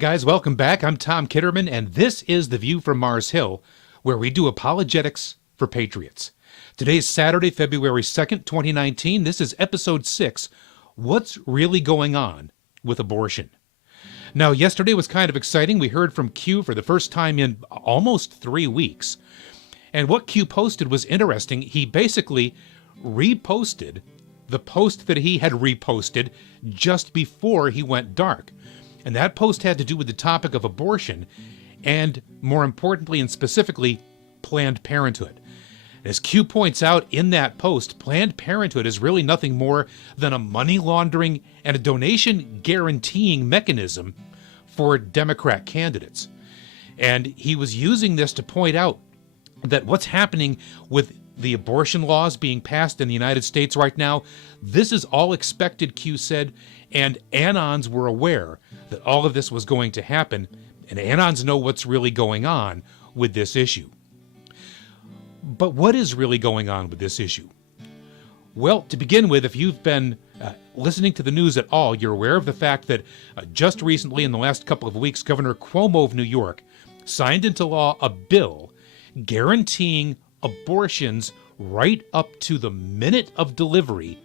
guys, welcome back. I'm Tom Kitterman, and this is The View from Mars Hill, where we do apologetics for patriots. Today's Saturday, February 2nd, 2019. This is episode 6, What's Really Going On with Abortion? Now, yesterday was kind of exciting. We heard from Q for the first time in almost 3 weeks. And what Q posted was interesting. He basically reposted the post that he had reposted just before he went dark. And that post had to do with the topic of abortion and, more importantly and specifically, Planned Parenthood. As Q points out in that post, Planned Parenthood is really nothing more than a money laundering and a donation guaranteeing mechanism for Democrat candidates. And he was using this to point out that what's happening with the abortion laws being passed in the United States right now, this is all expected, Q said, and Anons were aware that all of this was going to happen, and Anons know what's really going on with this issue. But what is really going on with this issue? Well, to begin with, if you've been listening to the news at all, you're aware of the fact that just recently, in the last couple of weeks, Governor Cuomo of New York signed into law a bill guaranteeing abortions right up to the minute of delivery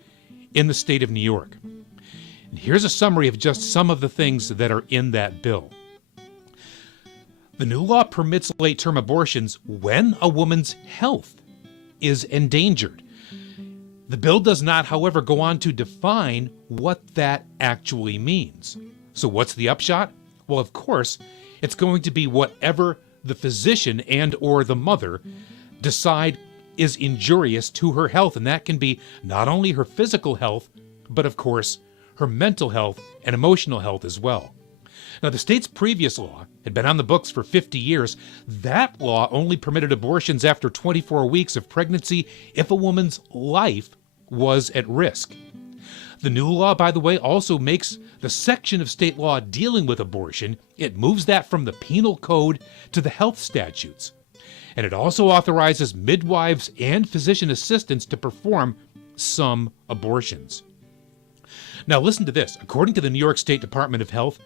in the state of New York. And here's a summary of just some of the things that are in that bill. The new law permits late-term abortions when a woman's health is endangered. The bill does not, however, go on to define what that actually means. So what's the upshot? Well, of course, it's going to be whatever the physician and or the mother decide is injurious to her health, and that can be not only her physical health, but of course, her mental health and emotional health as well. Now, the state's previous law had been on the books for 50 years. That law only permitted abortions after 24 weeks of pregnancy if a woman's life was at risk. The new law, by the way, also makes the section of state law dealing with abortion, it moves that from the penal code to the health statutes. And it also authorizes midwives and physician assistants to perform some abortions. Now listen to this. According to the New York State Department of Health,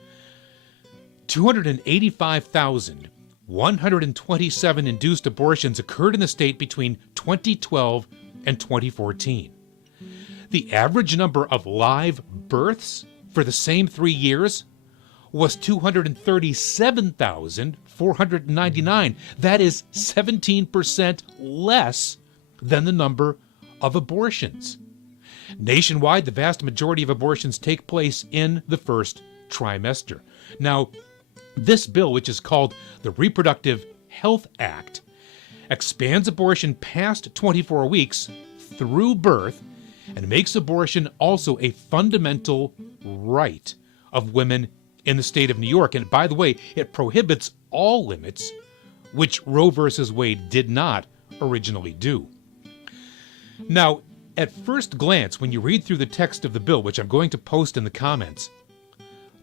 285,127 induced abortions occurred in the state between 2012 and 2014. The average number of live births for the same 3 years was 237,499. That is 17% less than the number of abortions. Nationwide, the vast majority of abortions take place in the first trimester. Now, this bill, which is called the Reproductive Health Act, expands abortion past 24 weeks through birth and makes abortion also a fundamental right of women in the state of New York. And by the way, it prohibits all limits, which Roe versus Wade did not originally do. Now, at first glance, when you read through the text of the bill, which I'm going to post in the comments,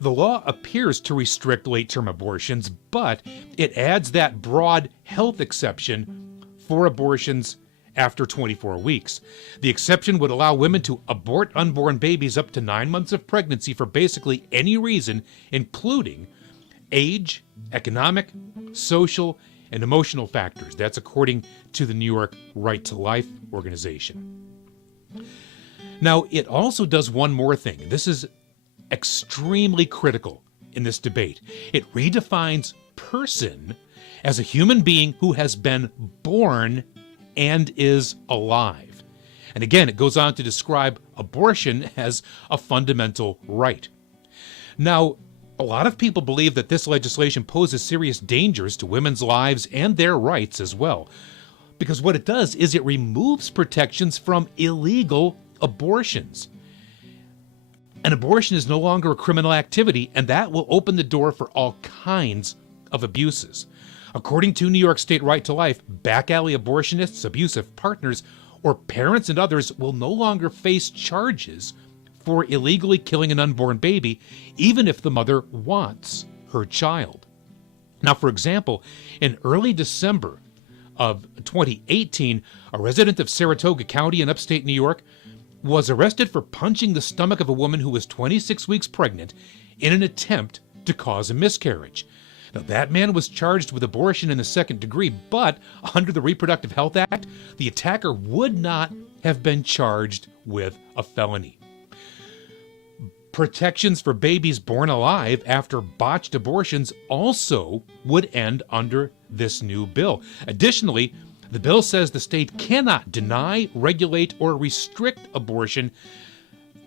the law appears to restrict late-term abortions, but it adds that broad health exception for abortions after 24 weeks. The exception would allow women to abort unborn babies up to 9 months of pregnancy for basically any reason, including age, economic, social, and emotional factors. That's according to the New York Right to Life organization. Now, it also does one more thing, and this is extremely critical in this debate. It redefines person as a human being who has been born and is alive. And again, it goes on to describe abortion as a fundamental right. Now, a lot of people believe that this legislation poses serious dangers to women's lives and their rights as well, because what it does is it removes protections from illegal abortions. An abortion is no longer a criminal activity, and that will open the door for all kinds of abuses. According to New York State Right to Life, back alley abortionists, abusive partners, or parents and others will no longer face charges for illegally killing an unborn baby, even if the mother wants her child. Now, for example, in early December of 2018, a resident of Saratoga County in upstate New York was arrested for punching the stomach of a woman who was 26 weeks pregnant in an attempt to cause a miscarriage. Now, that man was charged with abortion in the second degree, but under the Reproductive Health Act, the attacker would not have been charged with a felony. Protections for babies born alive after botched abortions also would end under this new bill. Additionally, the bill says the state cannot deny, regulate, or restrict abortion,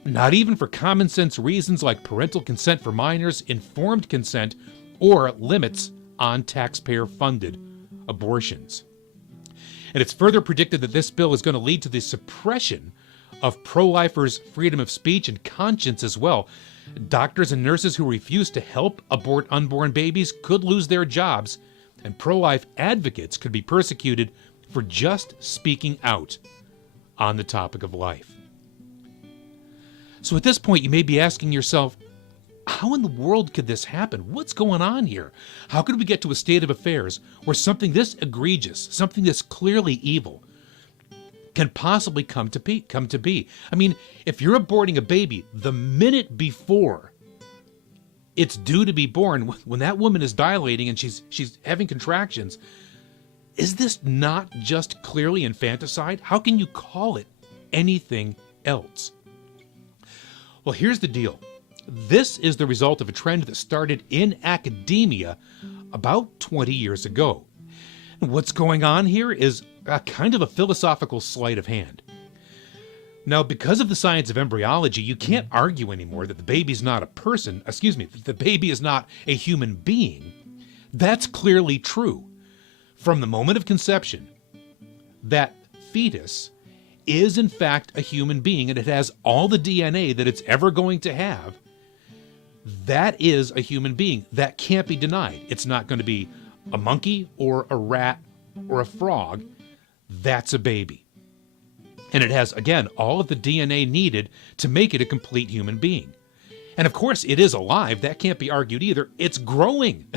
not even for common sense reasons like parental consent for minors, informed consent, or limits on taxpayer-funded abortions. And it's further predicted that this bill is going to lead to the suppression of pro-lifers' freedom of speech and conscience as well. Doctors and nurses who refuse to help abort unborn babies could lose their jobs, and pro-life advocates could be persecuted for just speaking out on the topic of life. So at this point, you may be asking yourself, how in the world could this happen? What's going on here? How could we get to a state of affairs where something this egregious, something this clearly evil, can possibly come to be? I mean, if you're aborting a baby the minute before it's due to be born, when that woman is dilating and she's having contractions, is this not just clearly infanticide? How can you call it anything else? Well, here's the deal. This is the result of a trend that started in academia about 20 years ago. And what's going on here is a kind of a philosophical sleight of hand. Now, because of the science of embryology, you can't argue anymore that the baby's not a person, that the baby is not a human being. That's clearly true. From the moment of conception, that fetus is in fact a human being, and it has all the DNA that it's ever going to have. That is a human being. That can't be denied. It's not going to be a monkey or a rat or a frog. That's a baby. And it has, again, all of the DNA needed to make it a complete human being. And of course, it is alive. That can't be argued either. It's growing.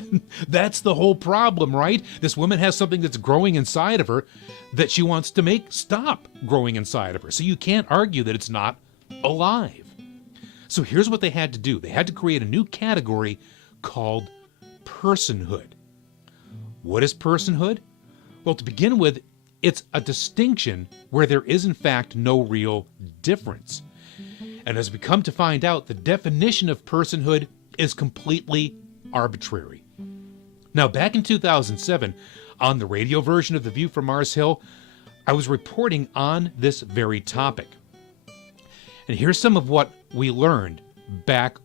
That's the whole problem, right? This woman has something that's growing inside of her that she wants to make stop growing inside of her. So you can't argue that it's not alive. So here's what they had to do. They had to create a new category called personhood. What is personhood? Well, to begin with, it's a distinction where there is in fact no real difference. And as we come to find out, the definition of personhood is completely arbitrary. Now, back in 2007, on the radio version of The View from Mars Hill, I was reporting on this very topic. And here's some of what we learned back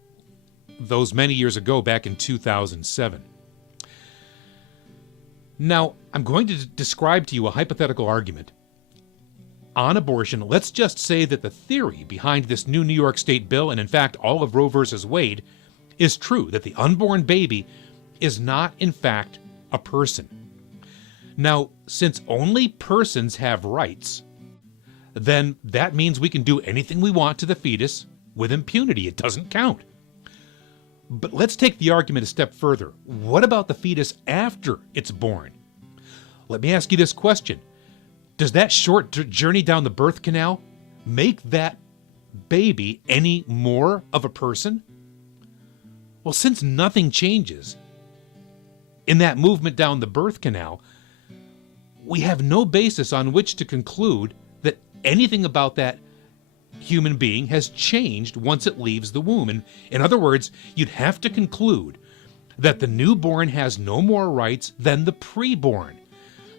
those many years ago, back in 2007. Now, I'm going to describe to you a hypothetical argument on abortion. Let's just say that the theory behind this new New York State bill, and in fact all of Roe versus Wade, is true, that the unborn baby is not in fact a person. Now, since only persons have rights, then that means we can do anything we want to the fetus with impunity. It doesn't count. But let's take the argument a step further. What about the fetus after it's born? Let me ask you this question. Does that short journey down the birth canal make that baby any more of a person? Well, since nothing changes in that movement down the birth canal, we have no basis on which to conclude that anything about that human being has changed once it leaves the womb. And in other words, you'd have to conclude that the newborn has no more rights than the preborn.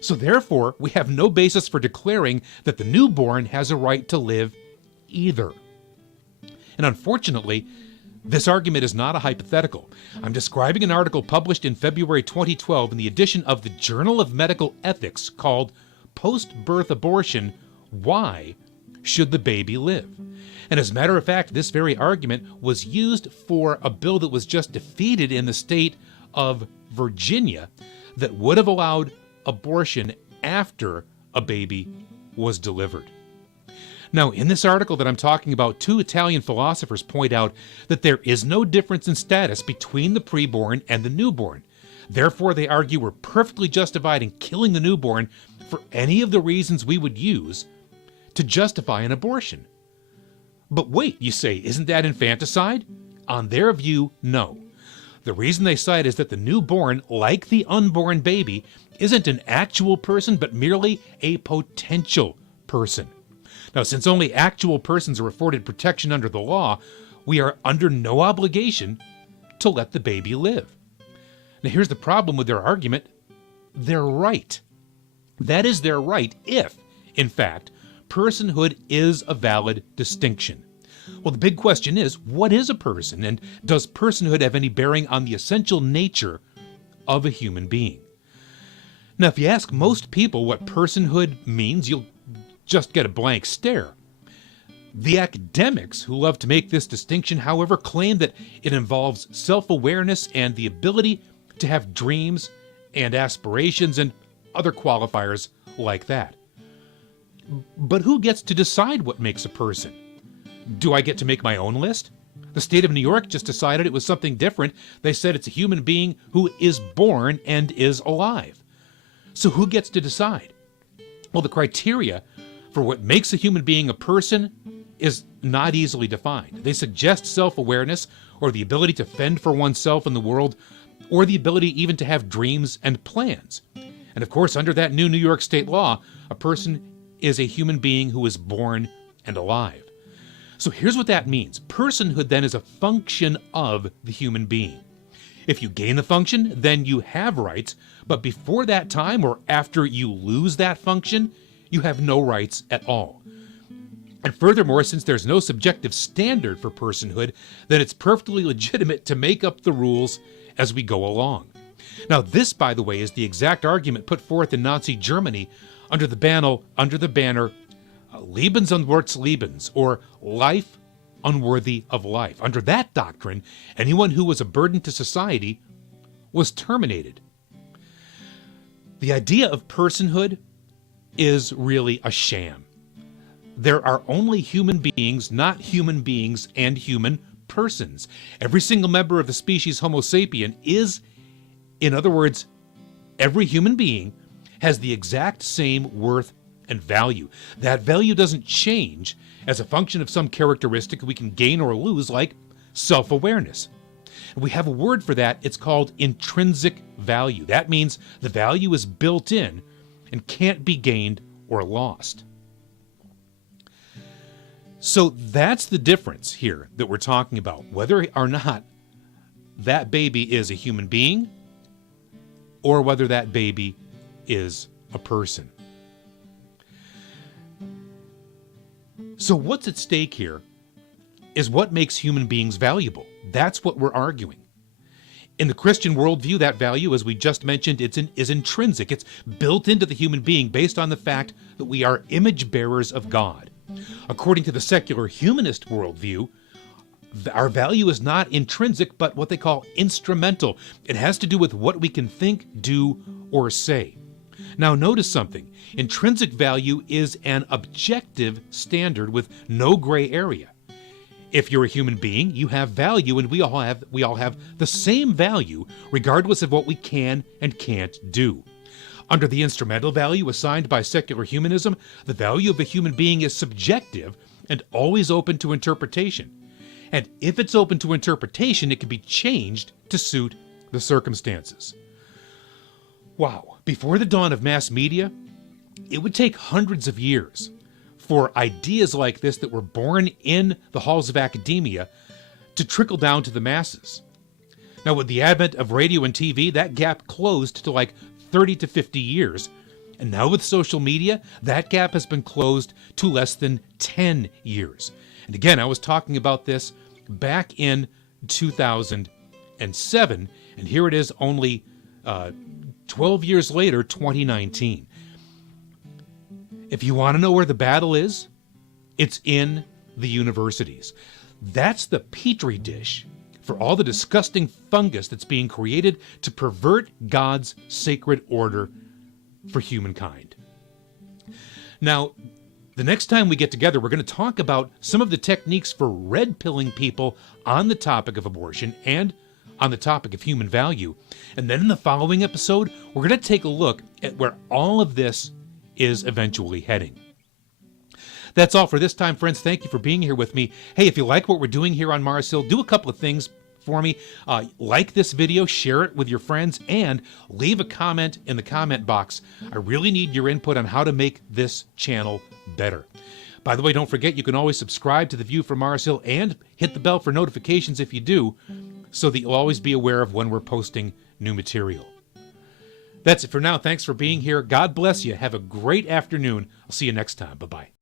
So therefore, we have no basis for declaring that the newborn has a right to live either. And unfortunately, this argument is not a hypothetical. I'm describing an article published in February 2012 in the edition of the Journal of Medical Ethics called Post-Birth Abortion: Why Should the Baby Live? And as a matter of fact, this very argument was used for a bill that was just defeated in the state of Virginia that would have allowed abortion after a baby was delivered. Now, in this article that I'm talking about, two Italian philosophers point out that there is no difference in status between the preborn and the newborn. Therefore, they argue we're perfectly justified in killing the newborn for any of the reasons we would use to justify an abortion. But wait, you say, isn't that infanticide? On their view, no. The reason they cite is that the newborn, like the unborn baby, isn't an actual person, but merely a potential person. Now, since only actual persons are afforded protection under the law, we are under no obligation to let the baby live. Now, here's the problem with their argument. They're right. That is their right if, in fact, personhood is a valid distinction. Well, the big question is, what is a person, and does personhood have any bearing on the essential nature of a human being? Now, if you ask most people what personhood means, you'll just get a blank stare. The academics who love to make this distinction, however, claim that it involves self-awareness and the ability to have dreams and aspirations and other qualifiers like that. But who gets to decide what makes a person? Do I get to make my own list? The state of New York just decided it was something different. They said it's a human being who is born and is alive. So who gets to decide? Well, the criteria for what makes a human being a person is not easily defined. They suggest self-awareness or the ability to fend for oneself in the world, or the ability even to have dreams and plans. And of course, under that new New York state law, a person is a human being who is born and alive. So here's what that means. Personhood then is a function of the human being. If you gain the function, then you have rights, but before that time or after you lose that function, you have no rights at all. And furthermore, since there's no subjective standard for personhood, then it's perfectly legitimate to make up the rules as we go along. Now, this, by the way, is the exact argument put forth in Nazi Germany under the banner Lebensunwürdig Lebens, or life unworthy of life. Under that doctrine, anyone who was a burden to society was terminated. The idea of personhood is really a sham. There are only human beings, not human beings and human persons. Every single member of the species Homo sapien is, in other words, every human being has the exact same worth and value. That value doesn't change as a function of some characteristic we can gain or lose, like self-awareness. And we have a word for that. It's called intrinsic value. That means the value is built in and can't be gained or lost. So that's the difference here that we're talking about, whether or not that baby is a human being or whether that baby is a person. So what's at stake here is what makes human beings valuable. That's what we're arguing. In the Christian worldview, that value, as we just mentioned, is intrinsic. It's built into the human being based on the fact that we are image bearers of God. According to the secular humanist worldview, our value is not intrinsic, but what they call instrumental. It has to do with what we can think, do, or say. Now notice something. Intrinsic value is an objective standard with no gray area. If you're a human being, you have value, and we all have the same value regardless of what we can and can't do. Under the instrumental value assigned by secular humanism, the value of a human being is subjective and always open to interpretation. And if it's open to interpretation, it can be changed to suit the circumstances. Wow. Before the dawn of mass media, it would take hundreds of years for ideas like this that were born in the halls of academia to trickle down to the masses. Now, with the advent of radio and TV, that gap closed to like 30 to 50 years. And now with social media, that gap has been closed to less than 10 years. And again, I was talking about this back in 2007, and here it is only 12 years later, 2019. If you want to know where the battle is, it's in the universities. That's the petri dish for all the disgusting fungus that's being created to pervert God's sacred order for humankind. Now, the next time we get together, we're going to talk about some of the techniques for red-pilling people on the topic of abortion and on the topic of human value. And then in the following episode, we're going to take a look at where all of this is eventually heading. That's all for this time, friends. Thank you for being here with me. Hey, if you like what we're doing here on Mars Hill, do a couple of things for me. Like this video, share it with your friends, and leave a comment in the comment box. I really need your input on how to make this channel better. By the way, don't forget you can always subscribe to The View from Mars Hill and hit the bell for notifications if you do, so that you'll always be aware of when we're posting new material. That's it for now. Thanks for being here. God bless you. Have a great afternoon. I'll see you next time. Bye-bye.